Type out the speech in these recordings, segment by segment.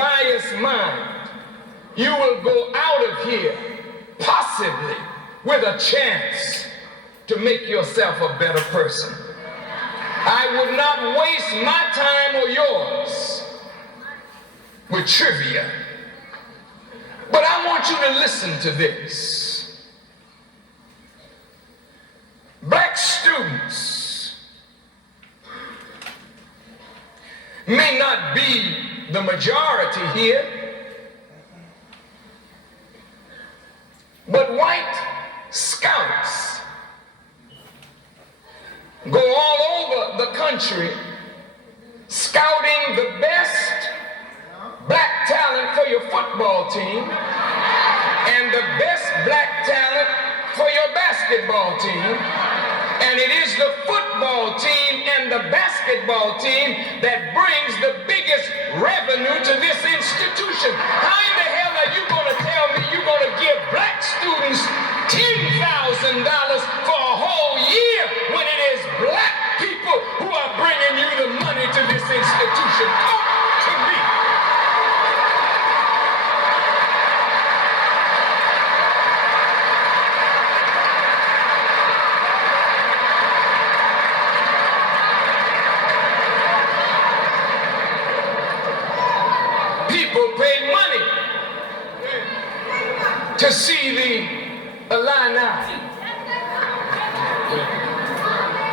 unbiased mind, you will go out of here possibly with a chance to make yourself a better person. I would not waste my time or yours with trivia. But I want you to listen to this. Black students may not be the majority here, but white scouts go all over the country scouting the best black talent for your football team and the best black talent for your basketball team. And it is the football team and the basketball team that brings the biggest revenue to this institution. How in the hell are you going to tell me you're going to give black students $10,000 for a whole year when it is black people who are bringing you the money to this institution? Talk to me. People pay money to see the Illini.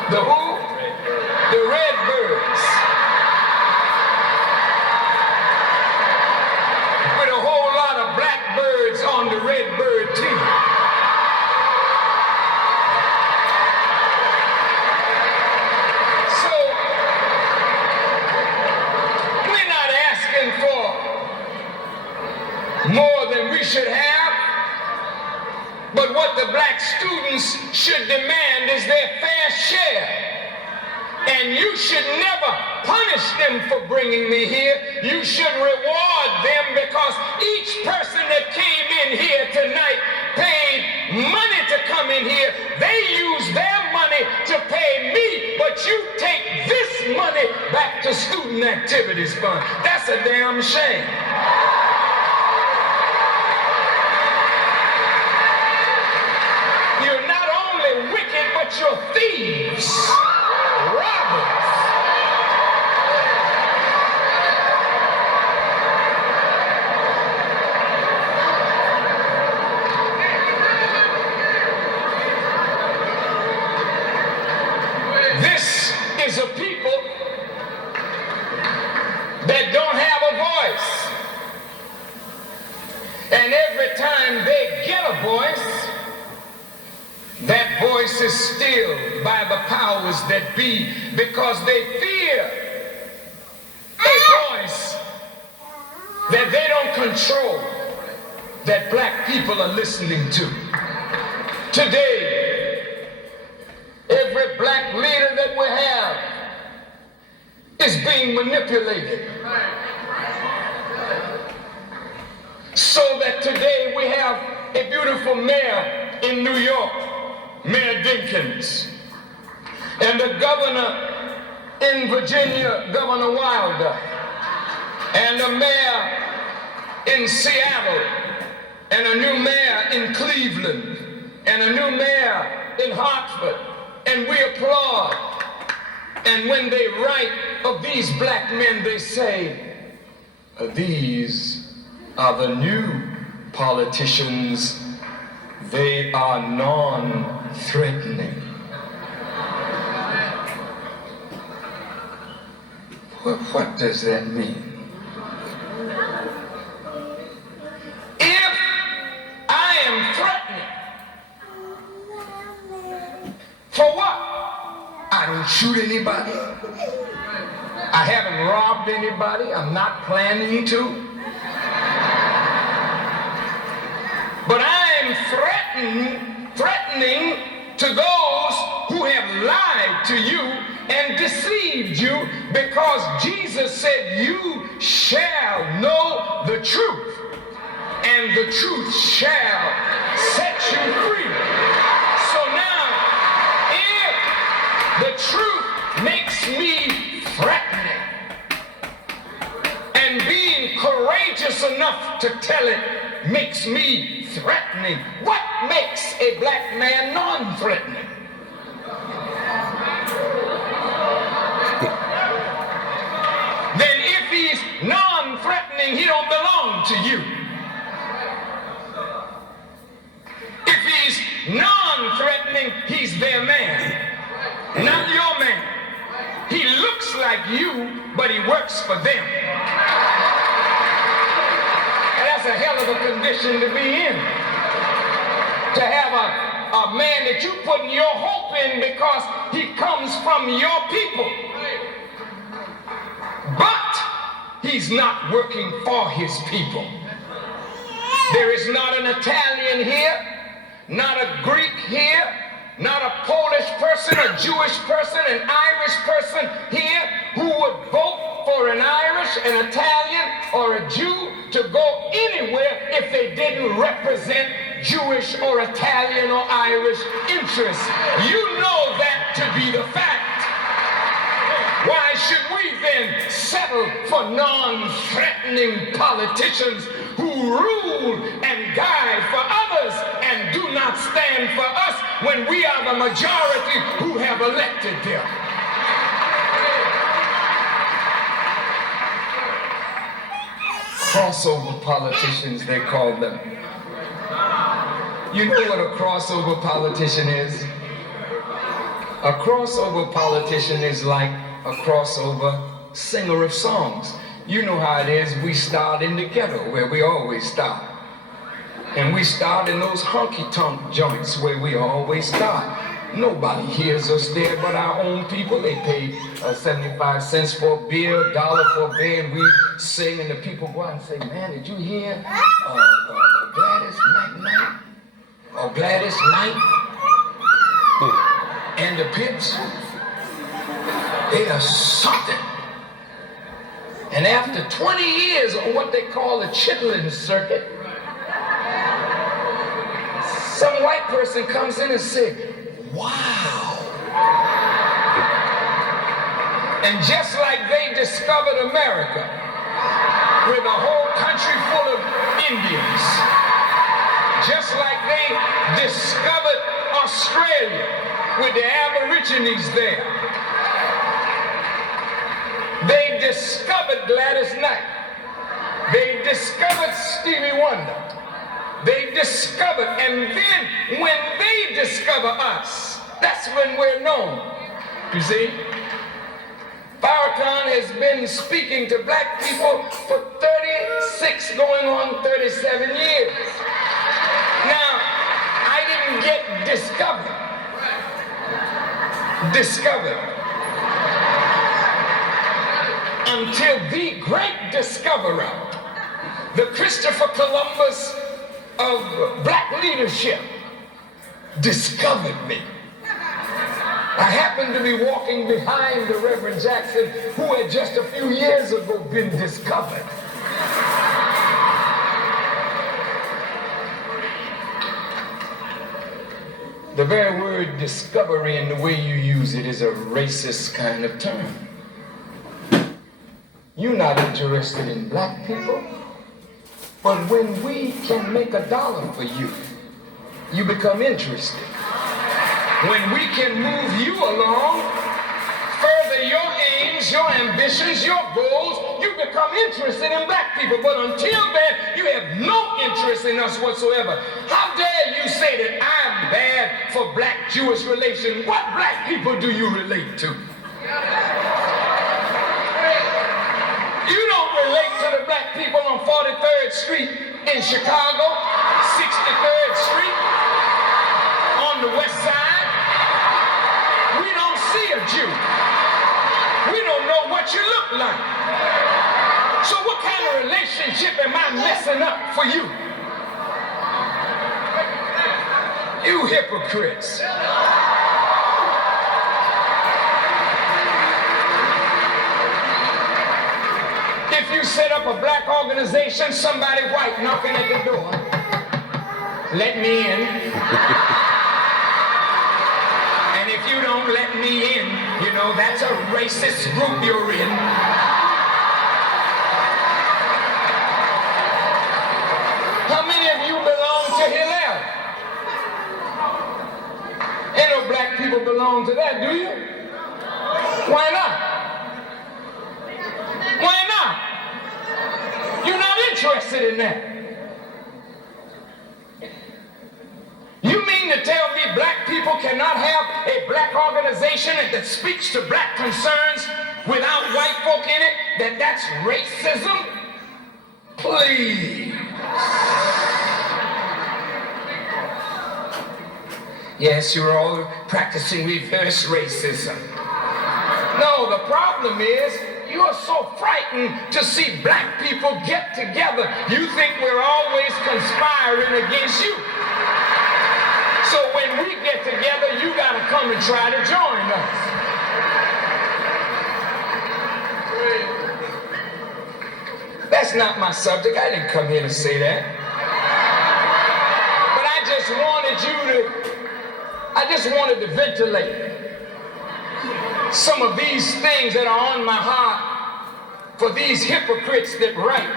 The who? The Redbirds. With a whole lot of blackbirds on the Redbird team. So, we're not asking for more than we should have, but what the black students should demand is their fair share. And you should never punish them for bringing me here. You should reward them, because each person that came in here tonight paid money to come in here. They use their money to pay me, but you take this money back to Student Activities Fund. That's a damn shame. You're not only wicked, but you're thieves, robbers. This is a people that don't have a voice. And every time they get a voice, that voice is stilled by the powers that be, because they fear a voice that they don't control, that black people are listening to. Today, every black leader that we have is being manipulated. So that today we have a beautiful mayor in New York, Mayor Dinkins, and the governor in Virginia, Governor Wilder, and a mayor in Seattle, and a new mayor in Cleveland, and a new mayor in Hartford, and we applaud. And when they write of these black men, they say, these are the new politicians. They are non-threatening. What does that mean? If I am threatening, for what? I don't shoot anybody. I haven't robbed anybody. I'm not planning to. But I am threatening to those who have lied to you and deceived you, because Jesus said, you shall know the truth, and the truth shall set you free. So now, if the truth makes me threatening and being courageous audacious enough to tell it makes me threatening. What makes a black man non-threatening? Then if he's non-threatening, he don't belong to you. If he's non-threatening, he's their man, not your man. He looks like you, but he works for them. And that's a hell of a condition to be in. To have a man that you put your hope in because he comes from your people. But he's not working for his people. There is not an Italian here, not a Greek here, not a Polish person, a Jewish person, an Irish person here who would vote for an Irish, an Italian, or a Jew to go anywhere if they didn't represent Jewish or Italian or Irish interests. You know that to be the fact. Why should we then settle for non-threatening politicians who rule and guide for others and do not stand for us when we are the majority who have elected them? Crossover politicians, they call them. You know what a crossover politician is? A crossover politician is like a crossover singer of songs. You know how it is. We start in together where we always start. And we start in those honky-tonk joints where we always start. Nobody hears us there but our own people. They pay 75 cents for a beer, $1 for a beer, and we sing, and the people go out and say, man, did you hear Gladys Knight? Or Gladys Knight? And the Pips? They are something. And after 20 years on what they call the Chitlin circuit, some white person comes in and says, wow. And just like they discovered America with a whole country full of Indians, just like they discovered Australia with the Aborigines there, they discovered Gladys Knight. They discovered Stevie Wonder. They discovered, and then when they discover us, that's when we're known. You see? Farrakhan has been speaking to black people for 36, going on 37 years. Now, I didn't get discovered. Until the great discoverer, the Christopher Columbus of black leadership, discovered me. I happened to be walking behind the Reverend Jackson, who had just a few years ago been discovered. The very word discovery and the way you use it is a racist kind of term. You're not interested in black people, but when we can make $1 for you, you become interested. When we can move you along, further your aims, your ambitions, your goals, you become interested in black people. But until then, you have no interest in us whatsoever. How dare you say that I'm bad for black-Jewish relations? What black people do you relate to? You don't relate to the black people on 43rd Street in Chicago, 63rd Street on the west side. We don't see a Jew. We don't know what you look like. So what kind of relationship am I messing up for you? You hypocrites. If you set up a black organization, somebody white knocking at the door, let me in. And if you don't let me in, you know, that's a racist group you're in. belong to that, do you? Why not? Why not? You're not interested in that. You mean to tell me black people cannot have a black organization that speaks to black concerns without white folk in it? That's racism? Please. Yes, you're all practicing reverse racism. No, the problem is you are so frightened to see black people get together. You think we're always conspiring against you. So when we get together, you gotta come and try to join us. That's not my subject. I didn't come here to say that. But I just wanted to ventilate some of these things that are on my heart for these hypocrites that write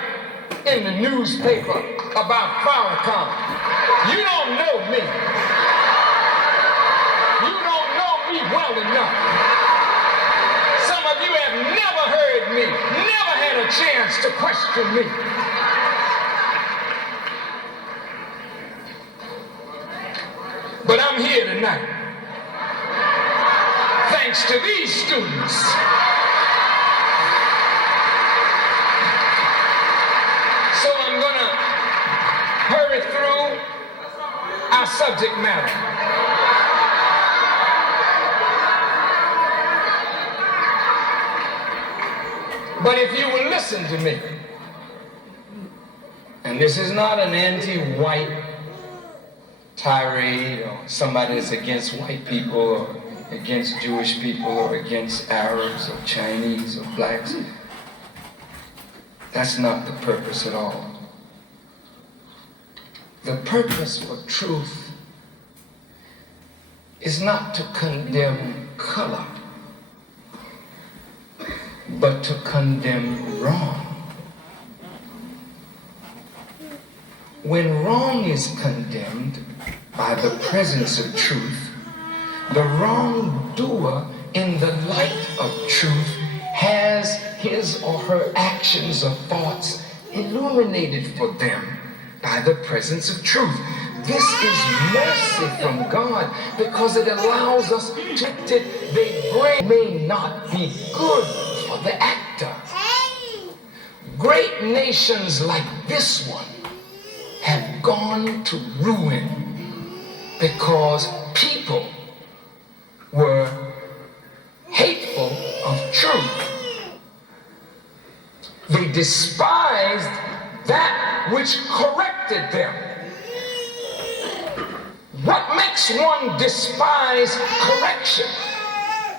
in the newspaper about Farrakhan. You don't know me. You don't know me well enough. Some of you have never heard me, never had a chance to question me. But I'm here tonight, thanks to these students. So I'm gonna hurry through our subject matter. But if you will listen to me, and this is not an anti-white tirade or somebody that's against white people or against Jewish people or against Arabs or Chinese or blacks. That's not the purpose at all. The purpose for truth is not to condemn color, but to condemn wrong. When wrong is condemned by the presence of truth, the wrongdoer in the light of truth has his or her actions or thoughts illuminated for them by the presence of truth. This is mercy from God because it allows us to they bring may not be good for the actor. Great nations like this one have gone to ruin because people were hateful of truth. They despised that which corrected them. What makes one despise correction?